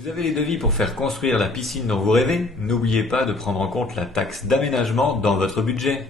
Vous avez les devis pour faire construire la piscine dont vous rêvez? N'oubliez pas de prendre en compte la taxe d'aménagement dans votre budget.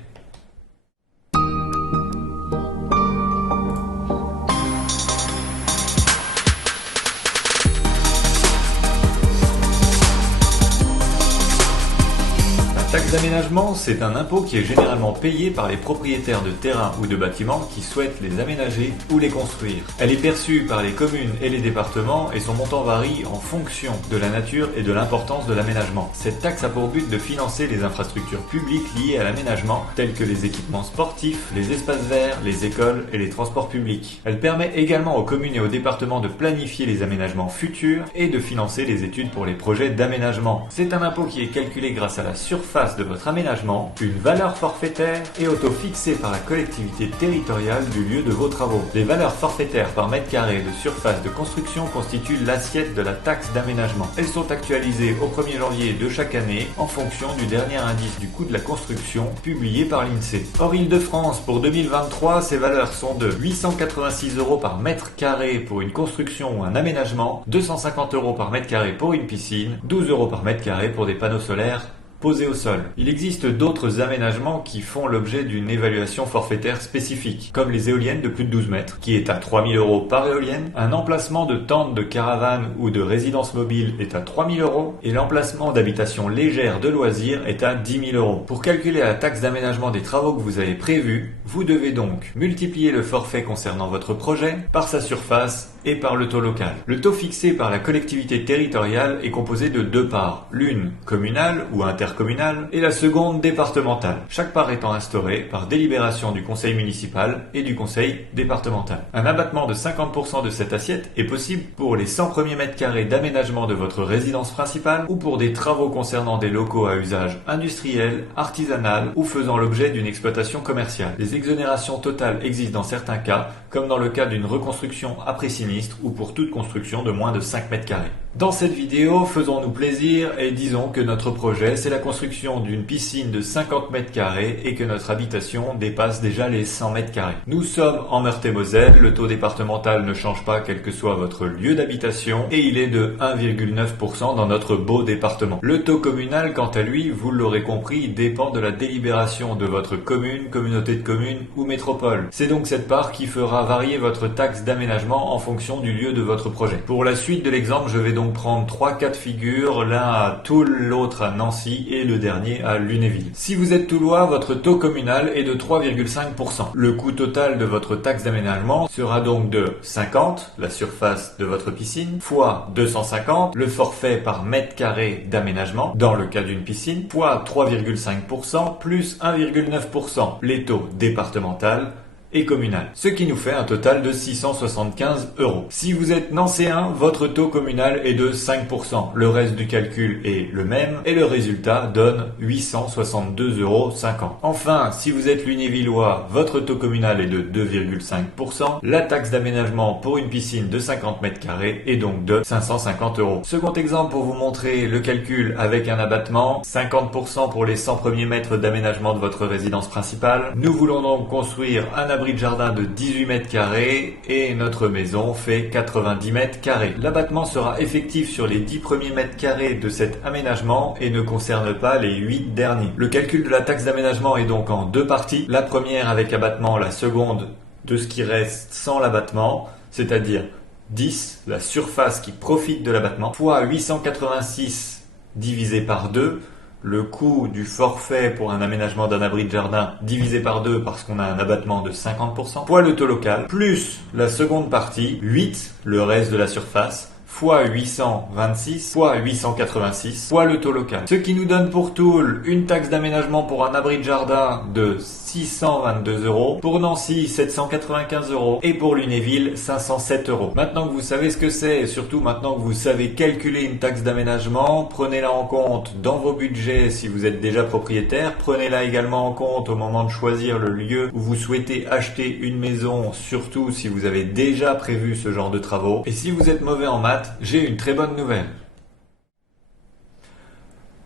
La taxe d'aménagement, c'est un impôt qui est généralement payé par les propriétaires de terrains ou de bâtiments qui souhaitent les aménager ou les construire. Elle est perçue par les communes et les départements et son montant varie en fonction de la nature et de l'importance de l'aménagement. Cette taxe a pour but de financer les infrastructures publiques liées à l'aménagement, telles que les équipements sportifs, les espaces verts, les écoles et les transports publics. Elle permet également aux communes et aux départements de planifier les aménagements futurs et de financer les études pour les projets d'aménagement. C'est un impôt qui est calculé grâce à la surface de votre aménagement, une valeur forfaitaire et auto-fixée par la collectivité territoriale du lieu de vos travaux. Les valeurs forfaitaires par mètre carré de surface de construction constituent l'assiette de la taxe d'aménagement. Elles sont actualisées au 1er janvier de chaque année en fonction du dernier indice du coût de la construction publié par l'INSEE. Hors Île-de-France, pour 2023, ces valeurs sont de 886 € par mètre carré pour une construction ou un aménagement, 250 € par mètre carré pour une piscine, 12 € par mètre carré pour des panneaux solaires posés au sol. Il existe d'autres aménagements qui font l'objet d'une évaluation forfaitaire spécifique, comme les éoliennes de plus de 12 mètres, qui est à 3 000 € par éolienne. Un emplacement de tente de caravane ou de résidence mobile est à 3 000 €, et l'emplacement d'habitation légère de loisirs est à 10 000 €. Pour calculer la taxe d'aménagement des travaux que vous avez prévus, vous devez donc multiplier le forfait concernant votre projet par sa surface et par le taux local. Le taux fixé par la collectivité territoriale est composé de deux parts, l'une communale ou intercommunale et la seconde départementale, chaque part étant instaurée par délibération du conseil municipal et du conseil départemental. Un abattement de 50% de cette assiette est possible pour les 100 premiers mètres carrés d'aménagement de votre résidence principale ou pour des travaux concernant des locaux à usage industriel, artisanal ou faisant l'objet d'une exploitation commerciale. Les exonérations totales existent dans certains cas, comme dans le cas d'une reconstruction après sinistre ou pour toute construction de moins de 5 mètres carrés. Dans cette vidéo, faisons-nous plaisir et disons que notre projet, c'est la construction d'une piscine de 50 mètres carrés et que notre habitation dépasse déjà les 100 mètres carrés. Nous sommes en Meurthe-et-Moselle, le taux départemental ne change pas quel que soit votre lieu d'habitation et il est de 1,9% dans notre beau département. Le taux communal, quant à lui, vous l'aurez compris, dépend de la délibération de votre commune, communauté de communes ou métropole. C'est donc cette part qui fera varier votre taxe d'aménagement en fonction du lieu de votre projet. Pour la suite de l'exemple, je vais donc prendre 3 cas de figure, l'un à Toul, l'autre à Nancy et le dernier à Lunéville. Si vous êtes toulois, votre taux communal est de 3,5%. Le coût total de votre taxe d'aménagement sera donc de 50, la surface de votre piscine, fois 250, le forfait par mètre carré d'aménagement, dans le cas d'une piscine, fois 3,5%, plus 1,9%, les taux départemental et communal. Ce qui nous fait un total de 675 €. Si vous êtes nancéen, votre taux communal est de 5%. Le reste du calcul est le même et le résultat donne 862,50 €. Enfin, si vous êtes lunévillois, votre taux communal est de 2,5%. La taxe d'aménagement pour une piscine de 50 mètres carrés est donc de 550 €. Second exemple pour vous montrer le calcul avec un abattement, 50% pour les 100 premiers mètres d'aménagement de votre résidence principale. Nous voulons donc construire un abri de jardin de 18 mètres carrés et notre maison fait 90 mètres carrés. L'abattement sera effectif sur les 10 premiers mètres carrés de cet aménagement et ne concerne pas les 8 derniers. Le calcul de la taxe d'aménagement est donc en deux parties. La première avec abattement, la seconde de ce qui reste sans l'abattement, c'est-à-dire 10, la surface qui profite de l'abattement, fois 886 divisé par 2, le coût du forfait pour un aménagement d'un abri de jardin divisé par 2 parce qu'on a un abattement de 50%, fois le taux local, plus la seconde partie, 8, le reste de la surface, fois 826, fois 886, fois le taux local. Ce qui nous donne pour Toul une taxe d'aménagement pour un abri de jardin de 622 €, pour Nancy 795 € et pour Lunéville 507 €. Maintenant que vous savez ce que c'est et surtout maintenant que vous savez calculer une taxe d'aménagement, prenez-la en compte dans vos budgets si vous êtes déjà propriétaire, prenez-la également en compte au moment de choisir le lieu où vous souhaitez acheter une maison, surtout si vous avez déjà prévu ce genre de travaux. Et si vous êtes mauvais en maths, j'ai une très bonne nouvelle.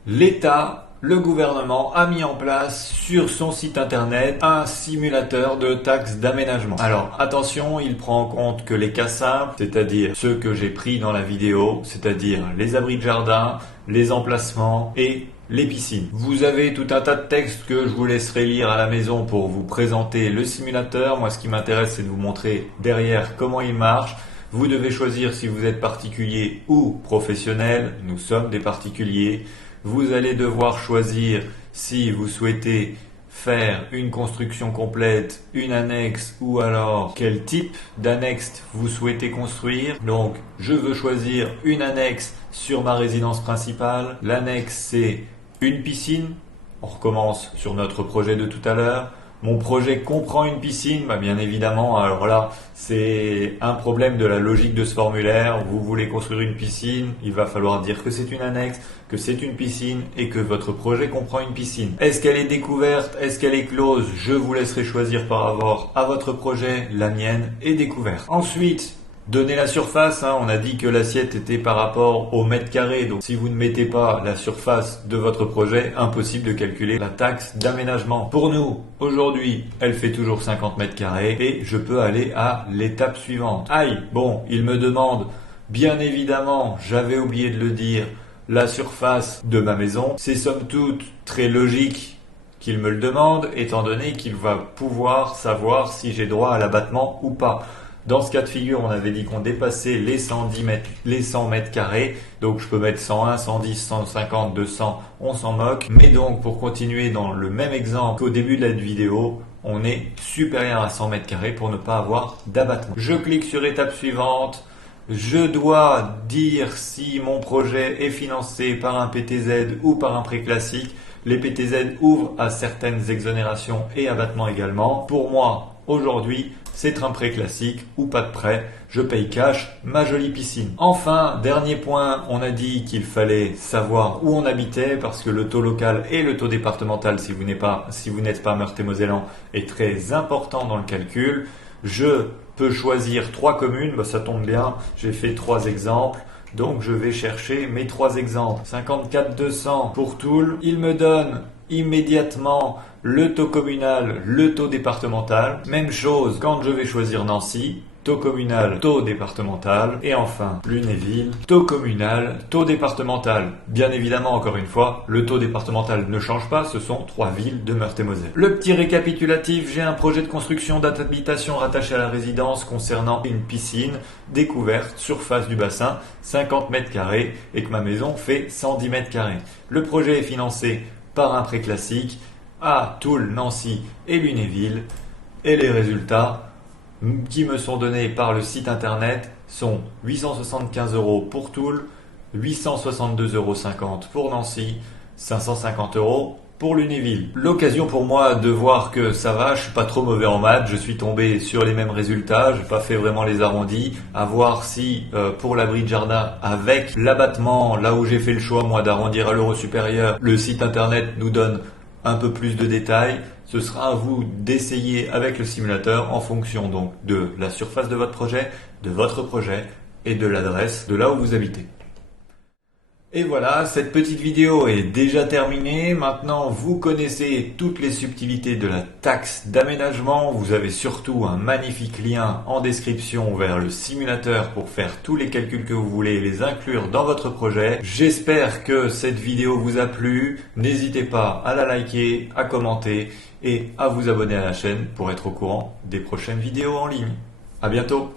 L'État le gouvernement a mis en place sur son site internet un simulateur de taxes d'aménagement. Alors attention, il prend en compte que les cas simples, c'est-à-dire ceux que j'ai pris dans la vidéo, c'est-à-dire les abris de jardin, les emplacements et les piscines. Vous avez tout un tas de textes que je vous laisserai lire à la maison pour vous présenter le simulateur. Moi, ce qui m'intéresse, c'est de vous montrer derrière comment il marche. Vous devez choisir si vous êtes particulier ou professionnel. Nous sommes des particuliers. Vous allez devoir choisir si vous souhaitez faire une construction complète, une annexe ou alors quel type d'annexe vous souhaitez construire. Donc, je veux choisir une annexe sur ma résidence principale. L'annexe, c'est une piscine. On recommence sur notre projet de tout à l'heure. Mon projet comprend une piscine, bien évidemment, alors là, c'est un problème de la logique de ce formulaire. Vous voulez construire une piscine, il va falloir dire que c'est une annexe, que c'est une piscine et que votre projet comprend une piscine. Est-ce qu'elle est découverte? Est-ce qu'elle est close? Je vous laisserai choisir par rapport à votre projet. La mienne est découverte. Ensuite, donnez la surface, on a dit que l'assiette était par rapport au mètre carré, donc si vous ne mettez pas la surface de votre projet, impossible de calculer la taxe d'aménagement. Pour nous, aujourd'hui, elle fait toujours 50 mètres carrés et je peux aller à l'étape suivante. Aïe, bon, il me demande, bien évidemment, j'avais oublié de le dire, la surface de ma maison. C'est somme toute très logique qu'il me le demande, étant donné qu'il va pouvoir savoir si j'ai droit à l'abattement ou pas. Dans ce cas de figure, on avait dit qu'on dépassait les 100 mètres carrés. Donc, je peux mettre 101, 110, 150, 200, on s'en moque. Mais donc, pour continuer dans le même exemple qu'au début de la vidéo, on est supérieur à 100 mètres carrés pour ne pas avoir d'abattement. Je clique sur étape suivante. Je dois dire si mon projet est financé par un PTZ ou par un prêt classique. Les PTZ ouvrent à certaines exonérations et abattements également. Pour moi, aujourd'hui, c'est un prêt classique ou pas de prêt, je paye cash ma jolie piscine. Enfin, dernier point, on a dit qu'il fallait savoir où on habitait parce que le taux local et le taux départemental, si vous n'êtes pas Meurthe-et-Mosellans, est très important dans le calcul. Je peux choisir 3 communes, ça tombe bien, j'ai fait 3 exemples. Donc je vais chercher mes 3 exemples. 54 200 pour Toul, il me donne immédiatement le taux communal, le taux départemental. Même chose quand je vais choisir Nancy, taux communal, taux départemental. Et enfin, Lunéville, taux communal, taux départemental. Bien évidemment, encore une fois, le taux départemental ne change pas, ce sont 3 villes de Meurthe-et-Moselle. Le petit récapitulatif, j'ai un projet de construction d'habitation rattaché à la résidence concernant une piscine découverte, surface du bassin, 50 mètres carrés et que ma maison fait 110 mètres carrés. Le projet est financé par un prêt classique à Toul, Nancy et Lunéville. Et les résultats qui me sont donnés par le site internet sont 875 € pour Toul, 862,50 € pour Nancy, 550 € pour Lunéville. L'occasion pour moi de voir que ça va, je suis pas trop mauvais en maths, je suis tombé sur les mêmes résultats, j'ai pas fait vraiment les arrondis, à voir si pour l'abri de jardin avec l'abattement, là où j'ai fait le choix moi d'arrondir à l'euro supérieur, le site internet nous donne un peu plus de détails. Ce sera à vous d'essayer avec le simulateur en fonction donc de la surface de votre projet et de l'adresse de là où vous habitez. Et voilà, cette petite vidéo est déjà terminée. Maintenant, vous connaissez toutes les subtilités de la taxe d'aménagement. Vous avez surtout un magnifique lien en description vers le simulateur pour faire tous les calculs que vous voulez et les inclure dans votre projet. J'espère que cette vidéo vous a plu. N'hésitez pas à la liker, à commenter et à vous abonner à la chaîne pour être au courant des prochaines vidéos en ligne. À bientôt!